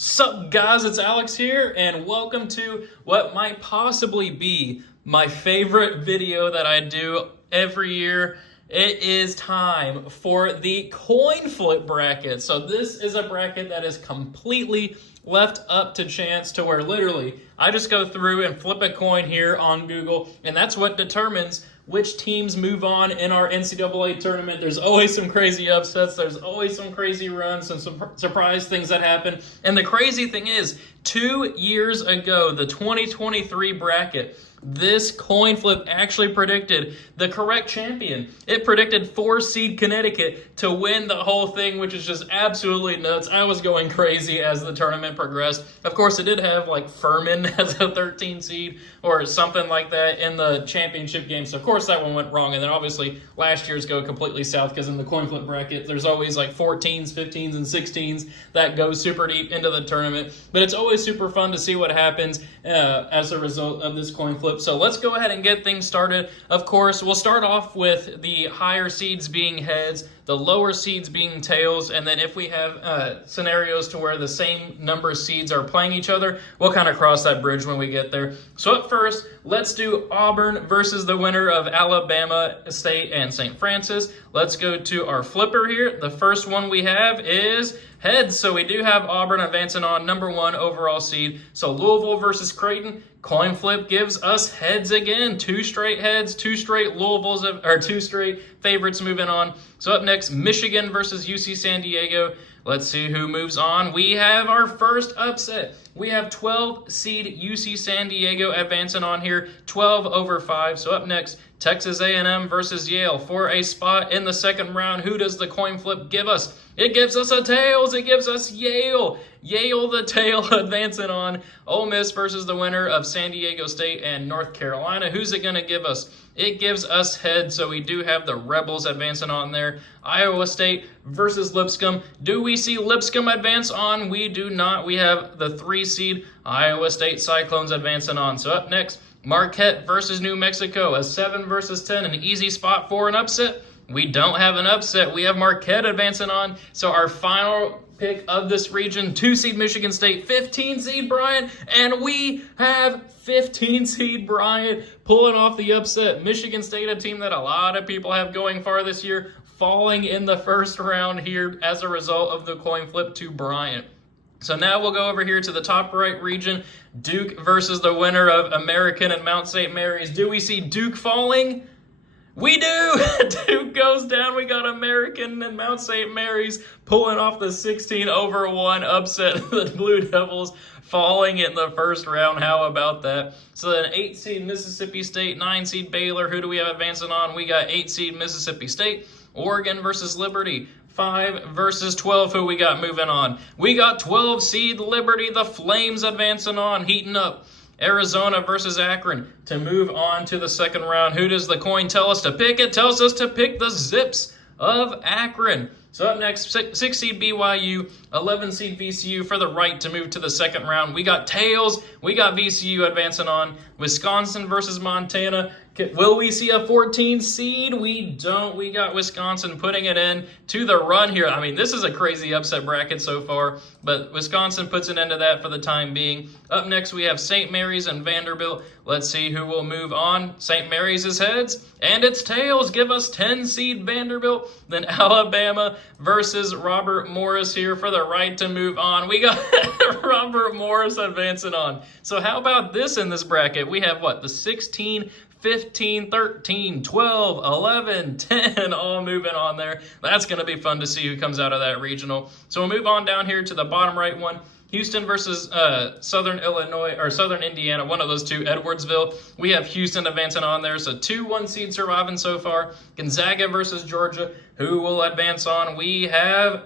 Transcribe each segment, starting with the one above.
Sup guys, it's Alex here and welcome to what might possibly be my favorite video that I do every year. It is time for the coin flip bracket. So this is a bracket that is completely left up to chance, to where literally I just go through and flip a coin here on Google, and that's what determines which teams move on in our NCAA tournament. There's always some crazy upsets. There's always some crazy runs, some surprise things that happen. And the crazy thing is, 2 years ago, the 2023 bracket, this coin flip actually predicted the correct champion. It predicted 4-seed Connecticut to win the whole thing, which is just absolutely nuts. I was going crazy as the tournament progressed. Of course, it did have like Furman as a 13 seed or something like that in the championship game. So of course that one went wrong. And then obviously last year's go completely south, because in the coin flip bracket, there's always like 14s, 15s, and 16s that go super deep into the tournament. But it's always super fun to see what happens as a result of this coin flip. So let's go ahead and get things started. Of course, we'll start off with the higher seeds being heads, the lower seeds being tails, and then if we have scenarios to where the same number of seeds are playing each other, we'll kind of cross that bridge when we get there. So up first, let's do Auburn versus the winner of Alabama State and St. Francis. Let's go to our flipper here. The first one we have is heads. So we do have Auburn advancing on #1 overall seed. So Louisville versus Creighton. Coin flip gives us heads again. 2 straight heads, 2 straight Louisville's, or 2 straight favorites moving on. So up next, Michigan versus UC San Diego. Let's see who moves on. We have our first upset. We have 12-seed UC San Diego advancing on here, 12/5. So up next, Texas A&M versus Yale for a spot in the second round. Who does the coin flip give us? It gives us a tails. It gives us Yale. Yale the tail advancing on. Ole Miss versus the winner of San Diego State and North Carolina. Who's it going to give us? It gives us heads, so we do have the Rebels advancing on there. Iowa State versus Lipscomb. Do we see Lipscomb advance on? We do not. We have the 3-seed Iowa State Cyclones advancing on. So up next, Marquette versus New Mexico. A 7 versus 10, an easy spot for an upset. We don't have an upset. We have Marquette advancing on. So our final pick of this region, 2-seed Michigan State, 15-seed Bryant, and we have 15-seed Bryant pulling off the upset. Michigan State, a team that a lot of people have going far this year, falling in the first round here as a result of the coin flip to Bryant. So now we'll go over here to the top right region, Duke versus the winner of American and Mount St. Mary's. Do we see Duke falling? We do! Duke goes down. We got American and Mount St. Mary's pulling off the 16/1 upset. The Blue Devils falling in the first round. How about that? So then 8-seed Mississippi State, 9-seed Baylor. Who do we have advancing on? We got 8-seed Mississippi State. Oregon versus Liberty. 5 versus 12. Who we got moving on? We got 12-seed Liberty. The Flames advancing on, heating up. Arizona versus Akron to move on to the second round. Who does the coin tell us to pick? It tells us to pick the Zips of Akron. So up next, 6-seed BYU, 11-seed VCU for the right to move to the second round. We got tails. We got VCU advancing on. Wisconsin versus Montana. Will we see a 14 seed? We don't. We got Wisconsin putting it in to the run here. I mean, this is a crazy upset bracket so far, but Wisconsin puts an end to that for the time being. Up next, we have St. Mary's and Vanderbilt. Let's see who will move on. St. Mary's is heads, and it's tails. Give us 10-seed Vanderbilt. Then Alabama versus Robert Morris here for the right to move on. We got Robert Morris advancing on. So how about this in this bracket? We have what? The 16, 15, 13, 12, 11, 10, all moving on there. That's going to be fun to see who comes out of that regional. So we'll move on down here to the bottom right one. Houston versus Southern Illinois, or Southern Indiana, one of those two, Edwardsville. We have Houston advancing on there, so 2 1-seed surviving so far. Gonzaga versus Georgia. Who will advance on? We have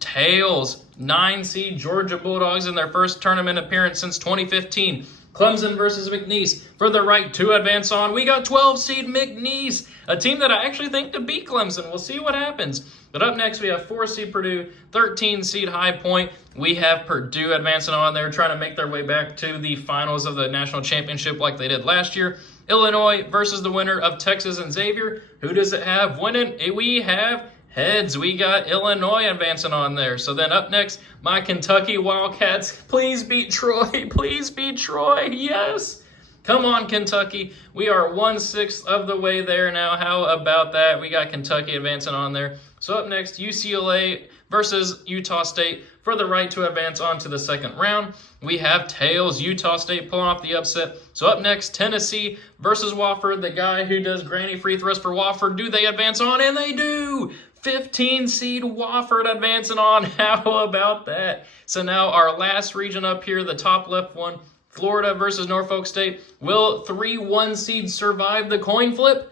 tails. 9-seed Georgia Bulldogs in their first tournament appearance since 2015. Clemson versus McNeese for the right to advance on. We got 12-seed McNeese, a team that I actually think to beat Clemson. We'll see what happens. But up next, we have 4-seed Purdue, 13-seed High Point. We have Purdue advancing on there, trying to make their way back to the finals of the national championship like they did last year. Illinois versus the winner of Texas and Xavier. Who does it have winning? We have Heads, we got Illinois advancing on there. So then up next, my Kentucky Wildcats. Please beat Troy. Please beat Troy. Yes. Come on, Kentucky. We are 1/6 of the way there now. How about that? We got Kentucky advancing on there. So up next, UCLA versus Utah State for the right to advance on to the second round. We have tails, Utah State pulling off the upset. So up next, Tennessee versus Wofford, the guy who does granny free throws for Wofford. Do they advance on? And they do! 15 seed Wofford advancing on. How about that? So now our last region up here, the top left one, Florida versus Norfolk State. Will 3-1 seeds survive the coin flip?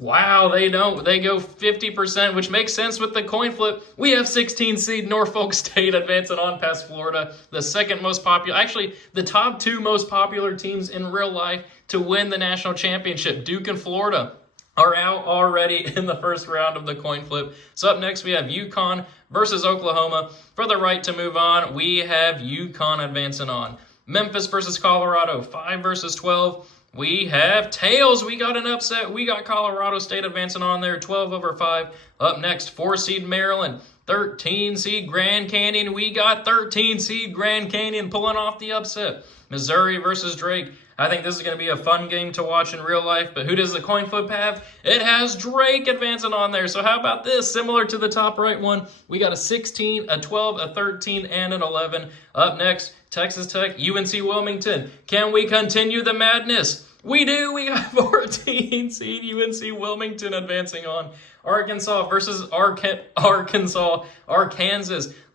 Wow, they don't. They go 50%, which makes sense with the coin flip. We have 16 seed Norfolk State advancing on past Florida, the second most popular, actually the top two most popular teams in real life to win the national championship. Duke and Florida are out already in the first round of the coin flip. So up next we have UConn versus Oklahoma. For the right to move on, we have UConn advancing on. Memphis versus Colorado, 5 versus 12. We have tails. We got an upset. We got Colorado State advancing on there, 12/5. Up next, 4 seed Maryland, 13 seed Grand Canyon. We got 13 seed Grand Canyon pulling off the upset. Missouri versus Drake. I think this is going to be a fun game to watch in real life, but who does the coin flip have? It has Drake advancing on there. So how about this? Similar to the top right one, we got a 16, a 12, a 13, and an 11. Up next, Texas Tech, UNC Wilmington. Can we continue the madness? We do. We got 14 seed UNC Wilmington advancing on. Arkansas versus Arkansas.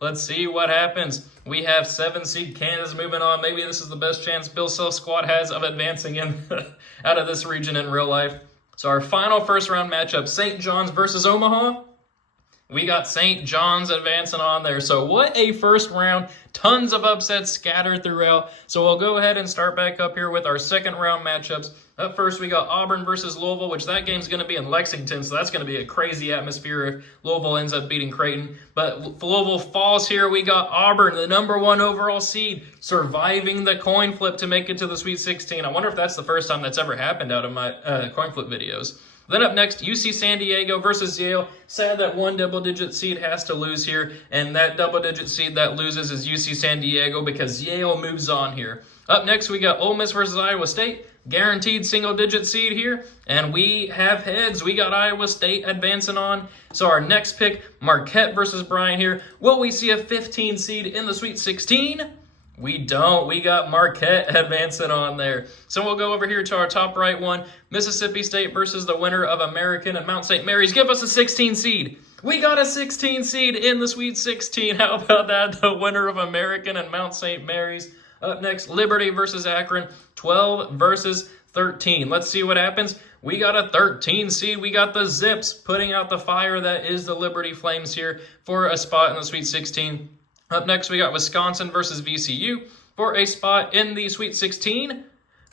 Let's see what happens. We have 7 seed Kansas moving on. Maybe this is the best chance Bill Self Squad has of advancing in out of this region in real life. So our final first round matchup, St. John's versus Omaha. We got St. John's advancing on there. So what a first round. Tons of upsets scattered throughout. So we'll go ahead and start back up here with our second round matchups. Up first, we got Auburn versus Louisville, which that game's going to be in Lexington, so that's going to be a crazy atmosphere if Louisville ends up beating Creighton. But Louisville falls here. We got Auburn, the #1 overall seed, surviving the coin flip to make it to the Sweet 16. I wonder if that's the first time that's ever happened out of my coin flip videos. Then up next, UC San Diego versus Yale. Sad that one double-digit seed has to lose here, and that double-digit seed that loses is UC San Diego because Yale moves on here. Up next, we got Ole Miss versus Iowa State. Guaranteed single-digit seed here, and we have heads. We got Iowa State advancing on. So our next pick, Marquette versus Bryant here. Will we see a 15 seed in the Sweet 16? We don't. We got Marquette advancing on there. So we'll go over here to our top right one, Mississippi State versus the winner of American and Mount St. Mary's. Give us a 16 seed. We got a 16 seed in the Sweet 16. How about that? The winner of American and Mount St. Mary's. Up next, Liberty versus Akron, 12 versus 13. Let's see what happens. We got a 13 seed. We got the Zips putting out the fire that is the Liberty Flames here for a spot in the Sweet 16. Up next, we got Wisconsin versus VCU for a spot in the Sweet 16.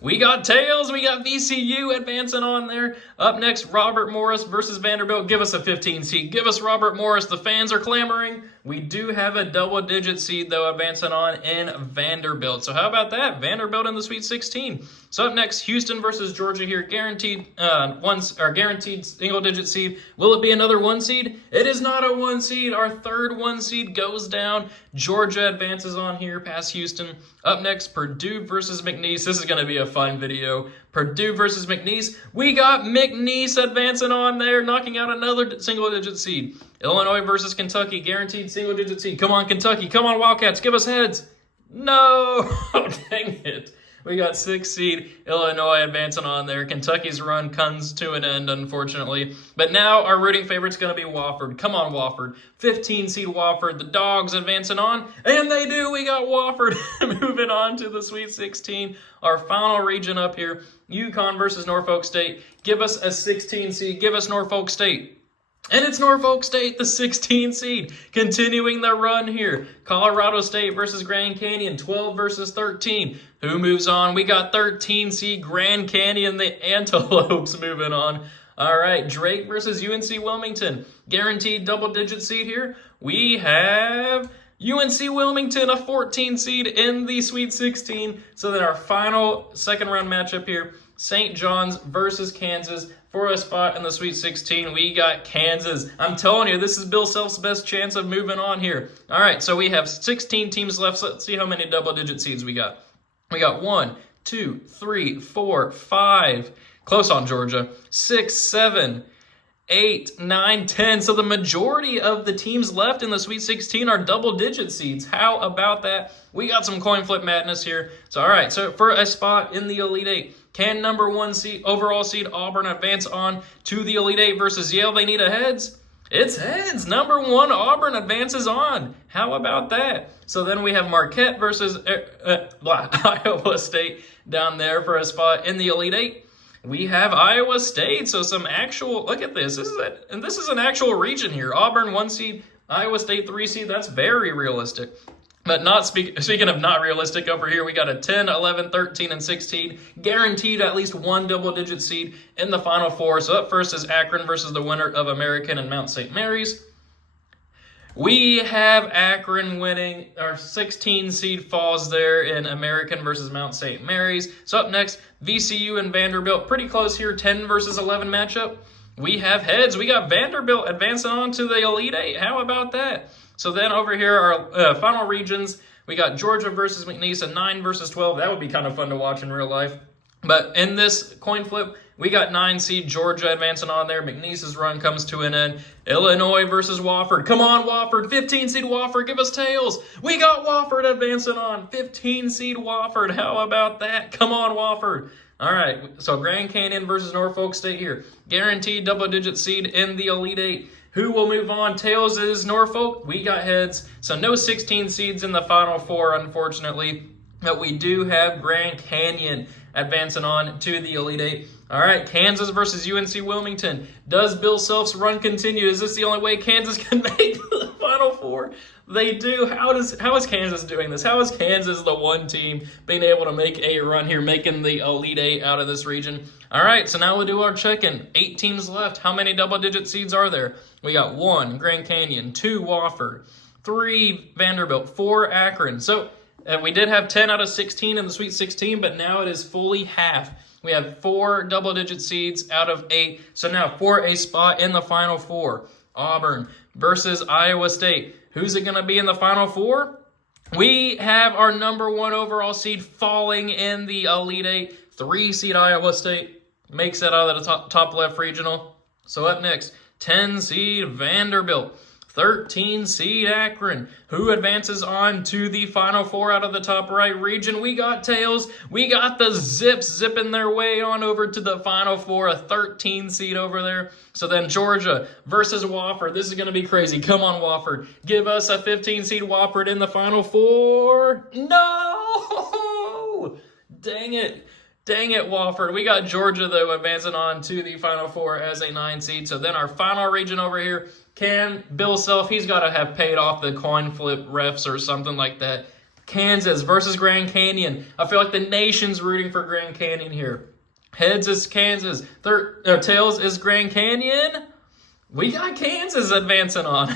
We got tails. We got VCU advancing on there. Up next, Robert Morris versus Vanderbilt. Give us a 15 seed. Give us Robert Morris. The fans are clamoring. We do have a double-digit seed, though, advancing on in Vanderbilt. So how about that? Vanderbilt in the Sweet 16. So up next, Houston versus Georgia here. Guaranteed guaranteed single-digit seed. Will it be another 1 seed? It is not a 1 seed. Our third 1 seed goes down. Georgia advances on here past Houston. Up next, Purdue versus McNeese. This is going to be a fun video. Purdue versus McNeese. We got McNeese advancing on there, knocking out another single-digit seed. Illinois versus Kentucky, guaranteed single-digit seed. Come on, Kentucky. Come on, Wildcats. Give us heads. No. Dang it. We got 6 seed Illinois advancing on there. Kentucky's run comes to an end, unfortunately. But now our rooting favorite's going to be Wofford. Come on, Wofford. 15 seed Wofford. The Dogs advancing on. And they do. We got Wofford moving on to the Sweet 16. Our final region up here, UConn versus Norfolk State. Give us a 16 seed. Give us Norfolk State. And it's Norfolk State, the 16 seed, continuing the run here. Colorado State versus Grand Canyon, 12 versus 13. Who moves on? We got 13 seed Grand Canyon, the Antelopes moving on. All right, Drake versus UNC Wilmington. Guaranteed double-digit seed here. We have UNC Wilmington, a 14 seed in the Sweet 16. So then our final second-round matchup here, St. John's versus Kansas for a spot in the Sweet 16. We got Kansas. I'm telling you, this is Bill Self's best chance of moving on here. All right, so we have 16 teams left. So let's see how many double-digit seeds we got. We got 1, 2, 3, 4, 5. Close on Georgia. 6, 7, 8, 9, 10. So the majority of the teams left in the Sweet 16 are double-digit seeds. How about that? We got some coin flip madness here. So, all right, so for a spot in the Elite Eight, can number 1 seed, overall seed Auburn advance on to the Elite Eight versus Yale? They need a heads. It's heads. Number 1 Auburn advances on. How about that? So then we have Marquette versus Iowa State down there for a spot in the Elite Eight. We have Iowa State, so some actual, look at this. This is an actual region here. Auburn 1 seed, Iowa State 3 seed. That's very realistic. But not speaking of not realistic, over here we got a 10, 11, 13, and 16. Guaranteed at least one double-digit seed in the Final Four. So up first is Akron versus the winner of American and Mount St. Mary's. We have Akron winning. Our 16 seed falls there in American versus Mount St. Mary's. So up next, VCU and Vanderbilt. Pretty close here, 10 versus 11 matchup. We have heads. We got Vanderbilt advancing on to the Elite Eight. How about that? So then over here, our final regions, we got Georgia versus McNeese, a 9 versus 12. That would be kind of fun to watch in real life. But in this coin flip, we got 9 seed Georgia advancing on there. McNeese's run comes to an end. Illinois versus Wofford. Come on, Wofford. 15 seed Wofford. Give us tails. We got Wofford advancing on. 15 seed Wofford. How about that? Come on, Wofford. All right, so Grand Canyon versus Norfolk State here. Guaranteed double-digit seed in the Elite Eight. Who will move on? Tails is Norfolk. We got heads. So no 16 seeds in the Final Four, unfortunately. But we do have Grand Canyon advancing on to the Elite Eight. All right, Kansas versus UNC Wilmington. Does Bill Self's run continue? Is this the only way Kansas can make the Final Four? They do. How is Kansas doing this? How is Kansas the one team being able to make a run here, making the Elite Eight out of this region? All right, so now we'll do our check-in. 8 teams left. How many double-digit seeds are there? We got 1 Grand Canyon, 2 Wofford, 3 Vanderbilt, 4 Akron. So we did have 10 out of 16 in the Sweet 16, but now it is fully half. We have 4 double-digit seeds out of 8. So now for a spot in the Final Four, Auburn versus Iowa State. Who's it going to be in the Final Four? We have our number 1 overall seed falling in the Elite Eight. 3 seed Iowa State makes it out of the top left regional. So up next, 10 seed Vanderbilt. 13 seed Akron, who advances on to the Final Four out of the top right region. We got tails. We got the Zips zipping their way on over to the Final Four, a 13 seed over there. So then Georgia versus Wofford. This is going to be crazy. Come on, Wofford. Give us a 15 seed Wofford in the Final Four. No! Dang it. Dang it, Wofford. We got Georgia, though, advancing on to the Final Four as a 9 seed. So then our final region over here, can Bill Self, he's got to have paid off the coin flip refs or something like that. Kansas versus Grand Canyon. I feel like the nation's rooting for Grand Canyon here. Heads is Kansas. Tails is Grand Canyon. We got Kansas advancing on.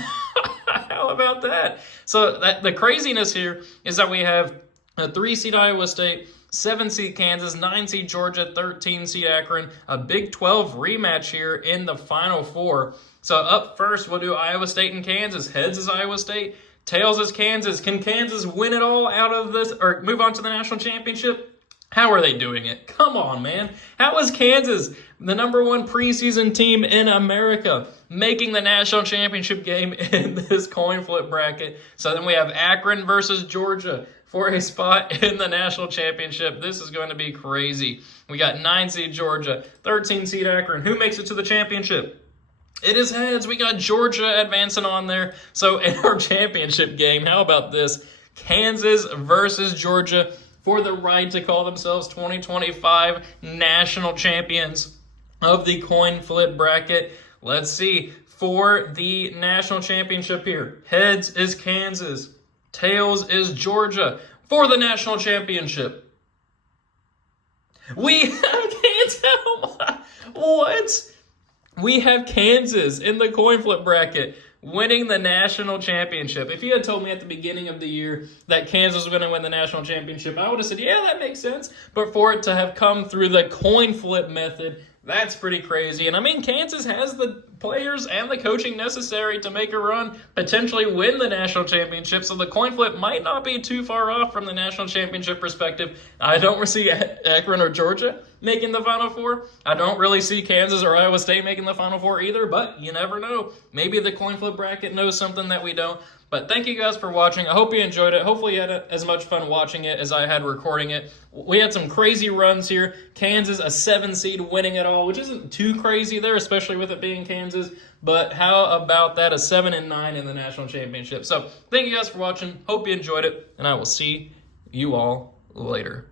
How about that? So the craziness here is that we have a 3 seed Iowa State, 7 seed Kansas, 9 seed Georgia, 13 seed Akron, a Big 12 rematch here in the Final Four. So up first, we'll do Iowa State and Kansas. Heads is Iowa State, tails is Kansas. Can Kansas win it all out of this or move on to the national championship? How are they doing it? Come on, man. How is Kansas, the number 1 preseason team in America, making the national championship game in this coin flip bracket? So then we have Akron versus Georgia for a spot in the national championship. This is going to be crazy. We got 9 seed Georgia, 13 seed Akron. Who makes it to the championship? It is heads. We got Georgia advancing on there. So in our championship game, how about this? Kansas versus Georgia for the right to call themselves 2025 national champions of the coin flip bracket. Let's see. For the national championship here, heads is Kansas. Tails is Georgia for the national championship. We have Kansas. What? We have Kansas in the coin flip bracket winning the national championship. If you had told me at the beginning of the year that Kansas was going to win the national championship, I would have said, yeah, that makes sense. But for it to have come through the coin flip method, that's pretty crazy. And I mean, Kansas has the players and the coaching necessary to make a run, potentially win the national championship. So the coin flip might not be too far off from the national championship perspective. I don't see Akron or Georgia making the Final Four. I don't really see Kansas or Iowa State making the Final Four either, but you never know. Maybe the coin flip bracket knows something that we don't. But thank you guys for watching. I hope you enjoyed it. Hopefully you had as much fun watching it as I had recording it. We had some crazy runs here. Kansas, a 7 seed, winning it all, which isn't too crazy there, especially with it being Kansas. But how about that, a 7-9 in the national championship? So thank you guys for watching. Hope you enjoyed it, and I will see you all later.